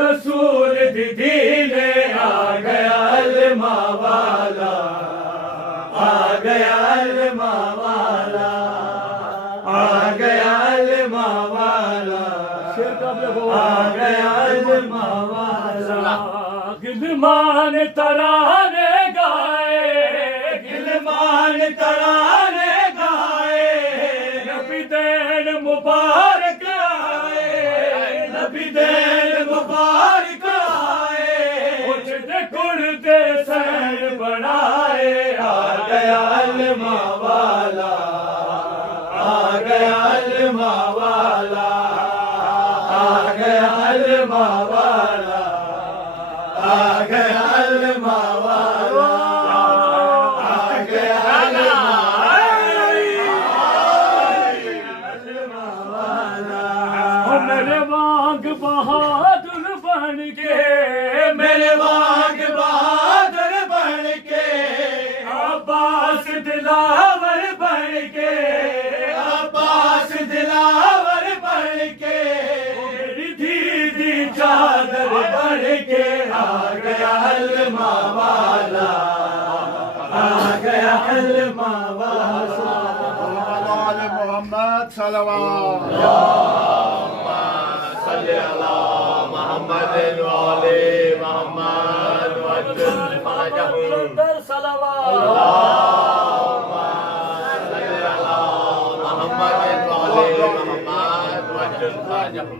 रसूल दीदीने आ गया अल्मा वाला, आ गया अल्मा वाला, आ गया अल्मा वाला, आ गया अल्मा वाला। गिलमान तराने गाए, गिलमान तराने गाए, नबी दिन मुबारक आए, नबी दिन मुबारक आए, उठते कुड़ते सैन बनाए, आ गया अल्मा वाला, आ गया अल्मा वाला, आ गया अल्मा वाला, आ गया अल्मा वाला, आ गया अल्मा वाला। मेरे वांग बहादुर बन के, मेरे वांग बहादुर बन के, अब्बास दिलावर बन के, अब्बास दिलावर बन के, मेरी दीदी चादर बन के, आ गया अल्मा वाला, आ गया अल्मा वाला। मोहम्मद सल्लल्लाहु सल्ली अला मोहम्मद व आले मोहम्मद वजल फरजहुम अल्लाहुम्मा सल्ली अला मोहम्मद व आले मोहम्मद वजल फरजहुम।